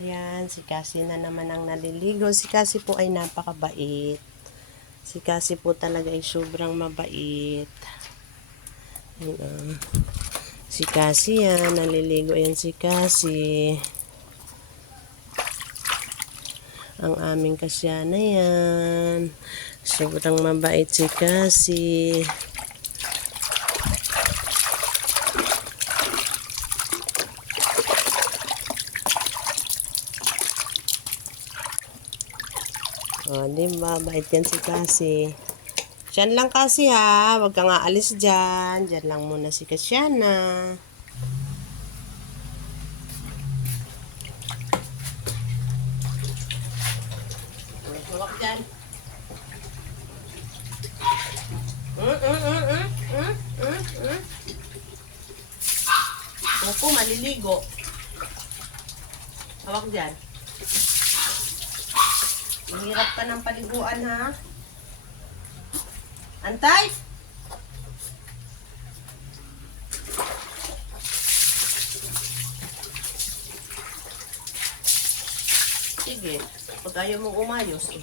Yan, si Cassie na naman ang naliligo. Si Cassie po ay napakabait. Si Cassie po talaga ay sobrang mabait. Yan, si Cassie yan, naliligo yan si Cassie. Ang aming kasyana yan. Sobrang mabait si Cassie. O, diba? Bait yan si Cassie. Diyan lang kasi ha. Huwag kang aalis dyan. Diyan lang muna si Kasyana. Hawak dyan. Opo, maliligo. Hawak dyan. Mahirap ka ng paliguan ha. Antay! Sige, pag ayaw mong umayos eh.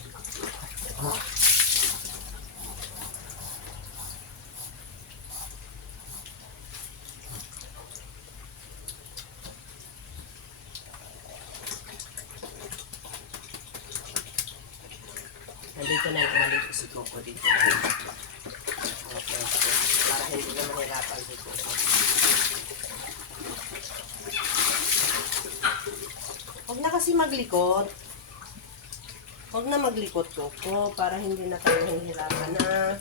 Nandito na lang maligo si Coco dito. Para hindi ka mahirapan si Coco. Huwag na kasi maglikot. Huwag na maglikot, Coco, para hindi na tayo mahirapan na.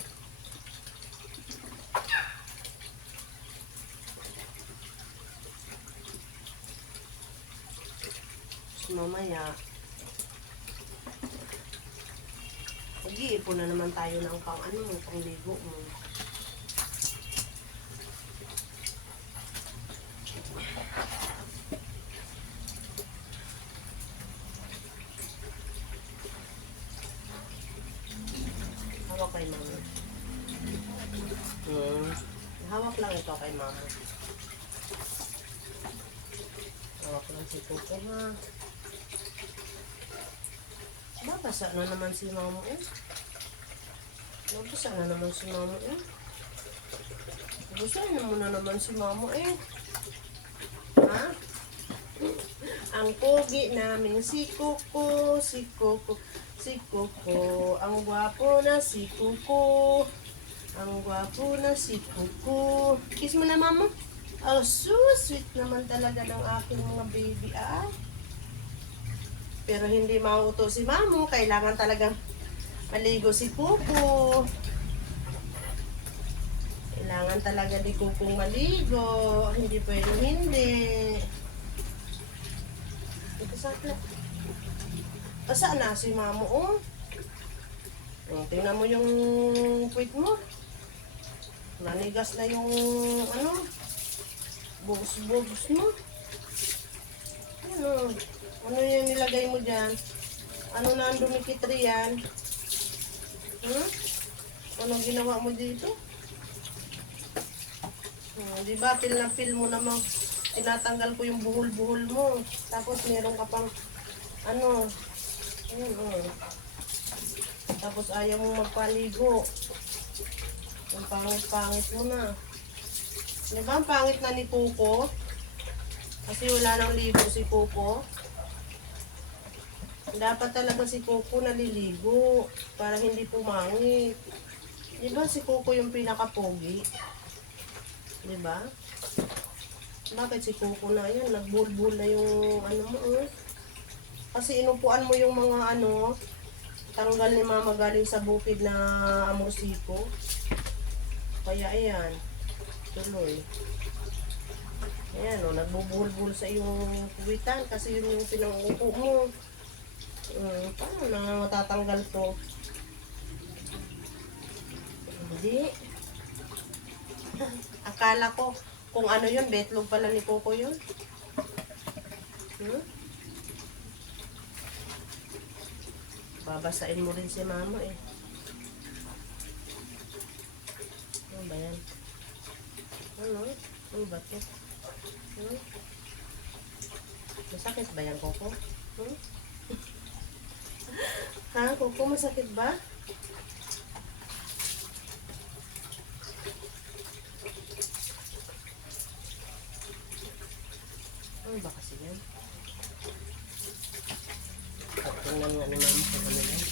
So, mamaya, mag-iipon na naman tayo ng pangligo mo. Hawak kay mama. Hawak lang ito kay mama. Hawak lang si Coco ha. Babasa na naman si mama eh. Babasa na naman si mama eh. Babasa na muna naman si mama eh. Ha? Ang pogi namin si Coco, si Coco, si Coco. Ang gwapo na si Coco. Ang gwapo na si Coco. Kiss mo na mama. Oh, so sweet naman talaga ng aking mga baby ah. Pero hindi mauto si Mamo. Kailangan talagang maligo si Coco. Kailangan talaga di Coco maligo. Hindi pwedeng hindi. Ito sakla. Saan na si Mamo oh? Tingnan mo yung puwit mo. Nanigas na yung bugs mo. Ano yung nilagay mo dyan? Ano na ang dumikitri yan? Anong ginawa mo dito? Diba, feel na feel mo namang tinatanggal ko yung buhol-buhol mo. Tapos meron ka pang Tapos ayaw mo magpaligo. Ang pangit-pangit mo na. Diba, ang pangit na ni Coco? Kasi wala nang ligo si Coco. Dapat talaga si Coco naliligo para hindi pumangit. Diba si Coco yung pinaka-pogi? Diba? Bakit si Coco na yun? Nagbulbul na yung mo Kasi inupuan mo yung mga tanggal ni mama galing sa bukid na amosiko. Kaya ayan. Tuloy. Ayan nagbubulbul sa iyong kuwitan kasi yun yung pinangupo mo. Paano na matatanggal to? Hindi. Akala ko kung ano yun, betlog pala ni Coco yun. Babasain mo rin si mama eh. Ano ba yan? Ano ba ito? Masakit ba yan, Coco? Hmm? Ha? Kuko, masakit ba? Ano ba kasi yan? Tingnan nga ni mama kung ano yan.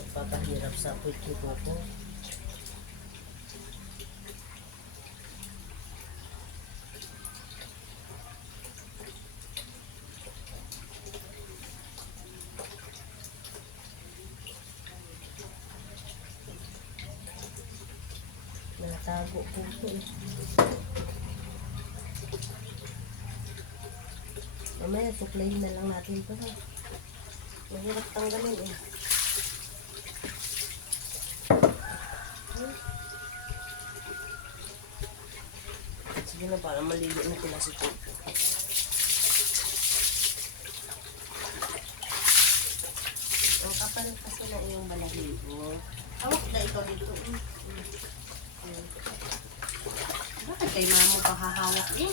Nagpapahirap sa apoy ni Kuko. Natago po ito eh. Mamaya suklayin na lang natin ito ha. Mahirap tanggalin eh. Sige na, para maligo na pila si Kuko. Ang kapal kasi na iyong balahibo. Hawak na ito dito. Bakit kay mama pa hahawak eh?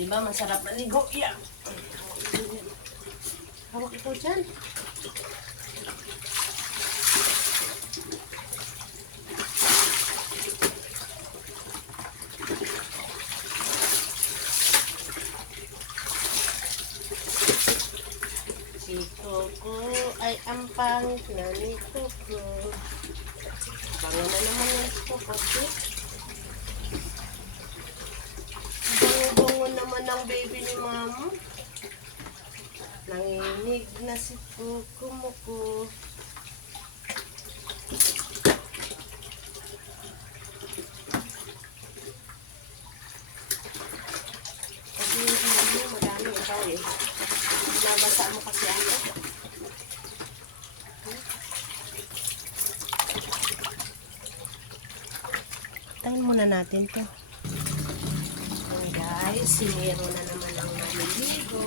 Di ba masarap maligo? Yeah. Hawak ito dyan. Si Kuko ay ang pangit na ni Kuko. Bango na naman yung Kuko. Bango-bango naman ang baby ni mama. Nanginig na si Kuko mo ko. Kasi hindi madami ikaw eh. Nabasa mo kasi ako. Tangin muna natin to. Ayan guys, si Mero na naman ang naliligo.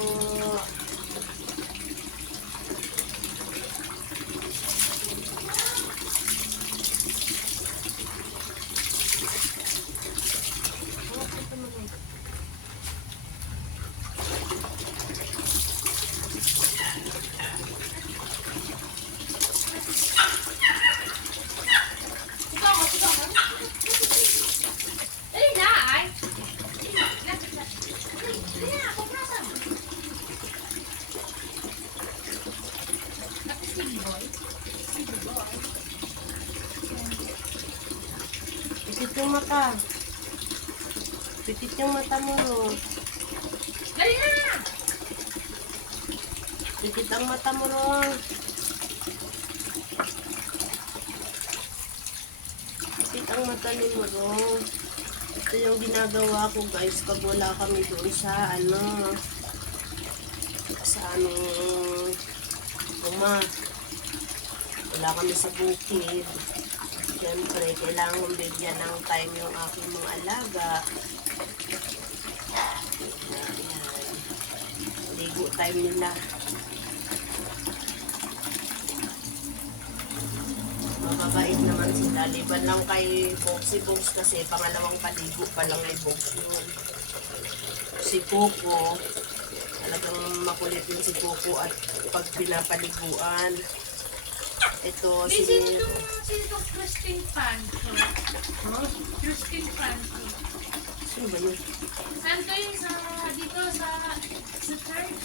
Pitit yung mata. Pitit yung mata mo. Dali na! Pitit ang mata mo ron. Pitit ang mata ni mo ron. Ito yung ginagawa ko guys pag wala kami doon sa wala kami sa bukid. Siyempre, kailangan kong bigyan ng time yung aking mga alaga. Ayan. Ligo time nila. Mababait naman sila. Liban lang kay Boxy Box kasi pangalawang paligo pa lang ni Box yun. Si Coco, talagang makulit din si Coco at pag pinapaliguan. Ito, si... Sino itong Christine Panto? Huh? Christine Panto. Sino ba yun? Saan to yung dito sa church?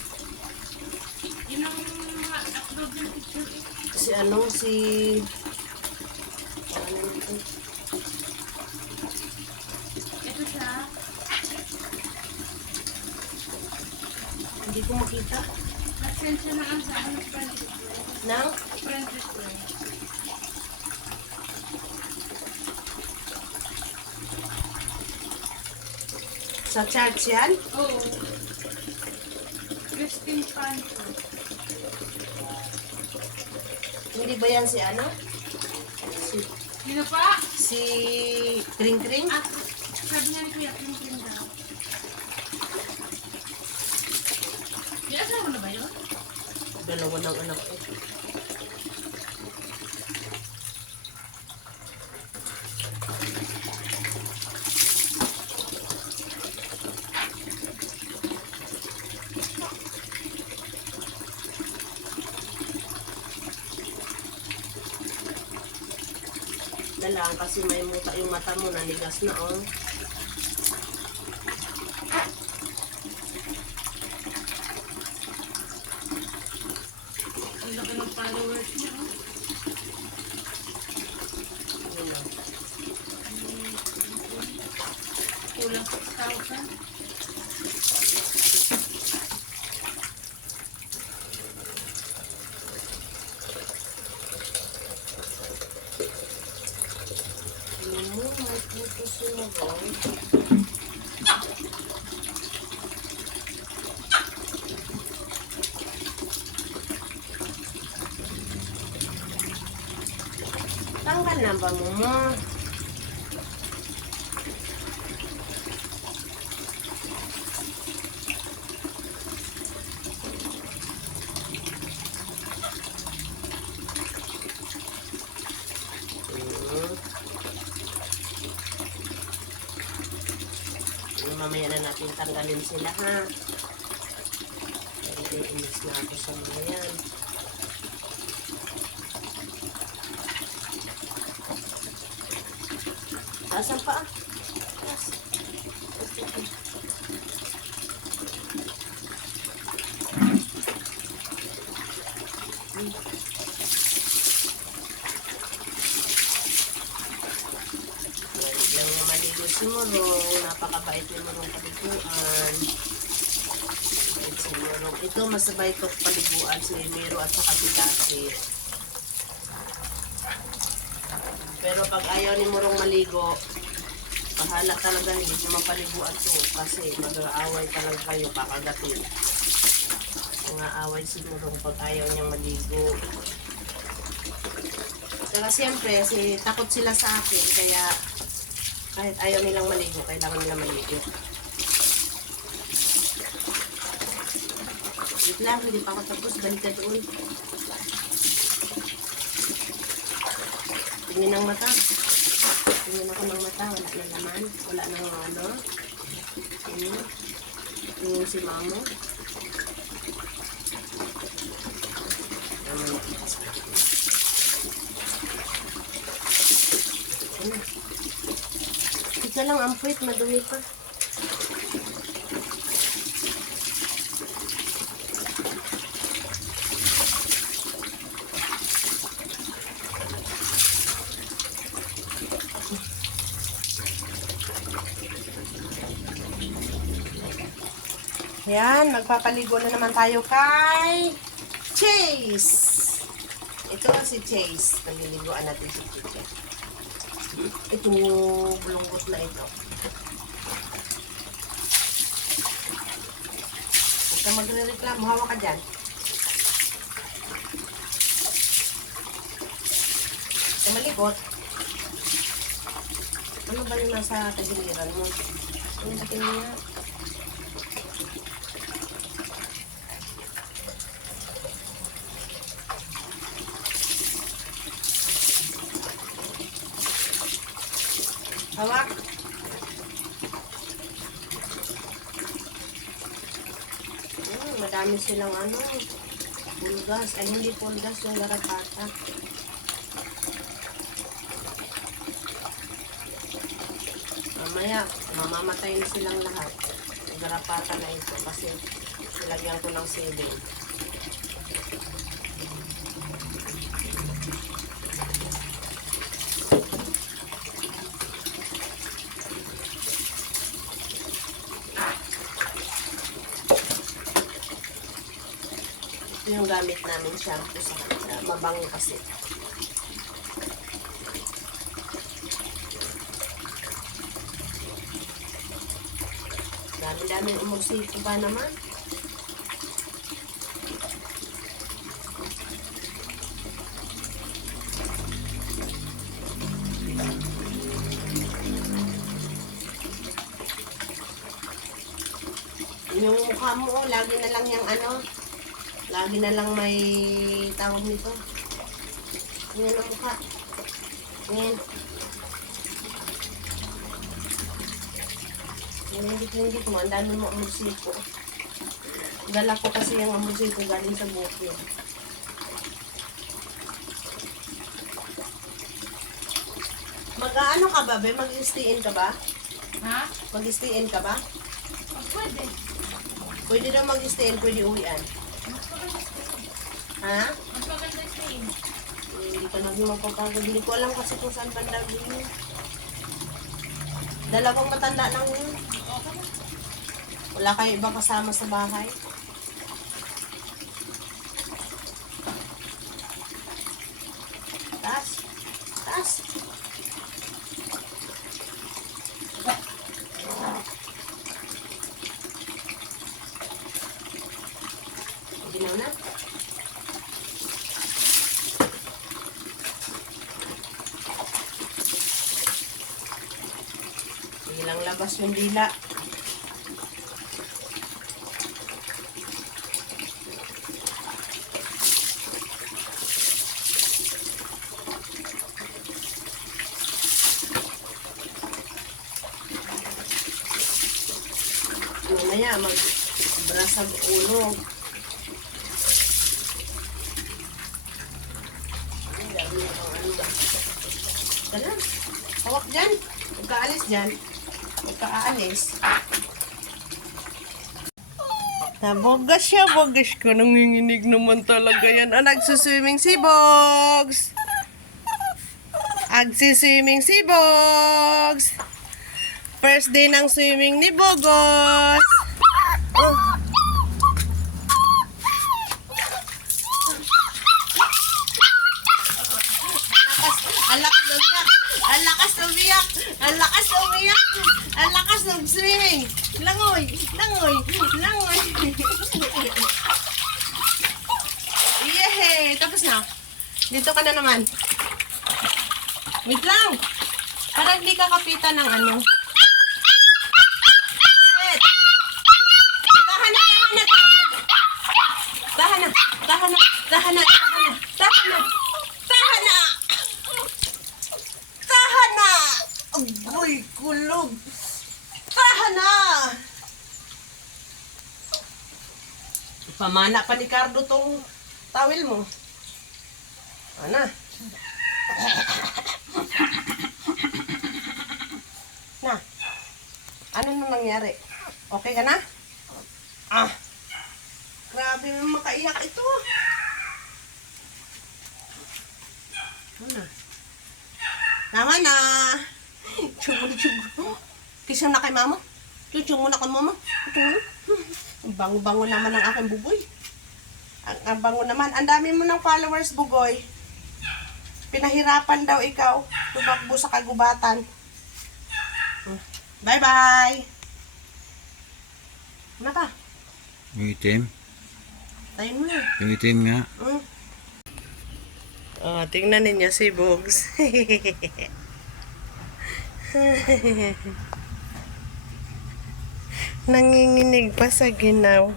Yun ang upload ng picture eh. Si ano ito? Ito siya. Hindi ko makita. Nag-send siya na ang sa friend request. Nang? Friend request. Sa church yan? Oo. Christine Panto. Hindi ba yan si ano? Sino pa? Si Kring Kring? Ah, sabi niya ni Kuya, pring-pring daw. May asawa na ba yun? Dalawa ng anak ko. Dalang kasi may muta yung mata mo, nanigas na oh. Ang laki ng followers niya. Oh. Yun oh. Kulang 6,000. Yun mo, may putos yung mga. Tanggal na ba mo? Mamaya na natin tanggalin sila ha. Dahil inis na ako sa mga yan. Asan pa? Yes. Lang na maligo si Morong. Napakabait ni Morong paliguan. Bait si Morong. Ito masabay ito paliguan si Miro at saka si Dasi. Pero pag ayaw ni Morong maligo, bahala talaga, hindi nyo mapaliguan ito kasi mag-aaway talaga kayo, kakagatin. Mga away si Morong pag ayaw niyang maligo. Saka siyempre, takot sila sa akin, kaya kahit ayaw nilang maligo, kailangan nila maligo. Wait lang, hindi pa ako tapos, balik ka doon. Tingin ng mata. Tingin ako ng mata. Wala na naman. Wala na ano. Tingin si Mamo. Naman ako sa akin. Ika lang ang puwit. Madumi pa. Yan, magpapaligo na naman tayo kay Chase. Ito si Chase. Paliliguan natin si Chase. Itong bulunggot na ito. Huwag ka magre-reklamo. Hawa ka dyan. Sa maligot. Ano ba yung nasa tagiliran mo? Ano ba niya? Hawak. Madami silang ano, pulgas. Ay, hindi pulgas yung garapata. Mamaya, mamamatay na silang lahat. Yung garapata na ito kasi silagyan ko ng sealing. Yung gamit namin shampoo sa kanila. Mabango kasi. Dami-dami umursito ba naman? Yung mukha mo, lagi na lang yung ano, lagi na lang may tawag nito. Yan ang mukha. Yan. Hindi mo. Ang dami mo amusiko. Dala ko kasi yung amusiko galing sa bukid. Mag-ano ka ba, be? Mag-stay-in ka ba? Ha? Mag-stay-in ka ba? Oh, pwede. Pwede daw mag-stay-in, pwede uwian. Mas maganda stay. Ha? Mas maganda stay. Hindi ka naging magpapagod. Hindi ko alam kasi kung saan banda yun. Dalawang matanda lang yun. Okay na. Wala kayo ibang kasama sa bahay. Taas. Taas. Ginaw na. Ilang labas yung dila. Mamaya mag-brasag ulo. Ang dami ng ano. Dala. Hawak dyan. Huwag ka alis dyan. Huwag ka aalis. Nabogas siya, bogas ko. Nanginginig naman talaga yan. Ah, nagsuswimming si Bogs. Agsiswimming si Bogs. First day ng swimming ni Bogos. Oh. Ang lakas umiyak. Ang lakas umiyak. Ang lakas umiyak. Ang lakas ng swimming. Langoy. Langoy. Langoy. Yehey. Tapos na. Dito ka na naman. Wait lang. Para hindi ka kapitan ng ano. Tahan na. Tahan na. Tahan na. Tahan na. Tahan na. Tahan na. Tahan na. Agoy, kulog. Tahan na. Pamana pa ni Cardo tong tawel mo. Ana. Na. Ano na nangyari? Okay ka na? Ah. Grabe naman makaiyak ito. Ano? Tama na. Tsug. Kisang na kay mama. Tsug mo na kay mama. Ang bango-bango naman ang aking bugoy. Ang bango naman. Ang dami mo ng followers, bugoy. Pinahirapan daw ikaw. Tumakbo sa kagubatan. Bye-bye. Ano pa? Yung itim? Tayo mo na. Yung itim nga. Oh, tingnan ninyo si Bogs. Nanginginig pa sa ginaw.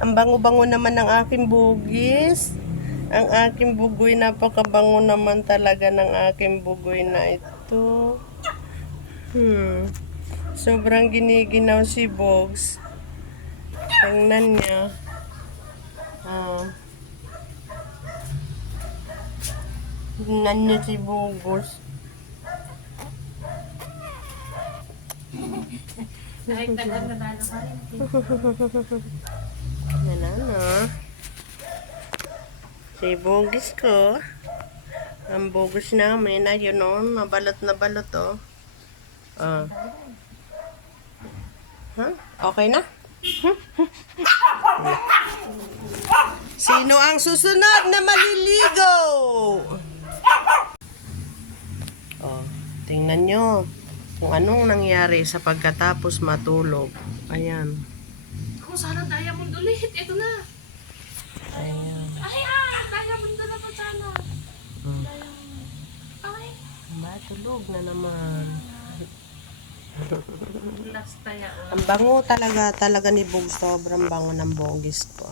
Ang bango-bango naman ng aking bugis. Ang aking bugoy, napakabango naman talaga ng aking bugoy na ito. Sobrang giniginaw si Bogs. Tingnan niya. Tingnan niya si Bogs. Kahit tagal na lalo ka rin. Yan na. Si Bogs ko. Ang Bogs namin. Ayun o. Nabalot na balot o. Okay na? Sino ang susunod na maliligo? Tingnan nyo kung anong nangyari sa pagkatapos matulog. Ayan. Kung sana diamond ulit. Ito na. Ayan. Diamond na po sana. Ay. Matulog na naman. Last tayo. Ang bango talaga ni Bogs. Sobrang bango ng bogis ko.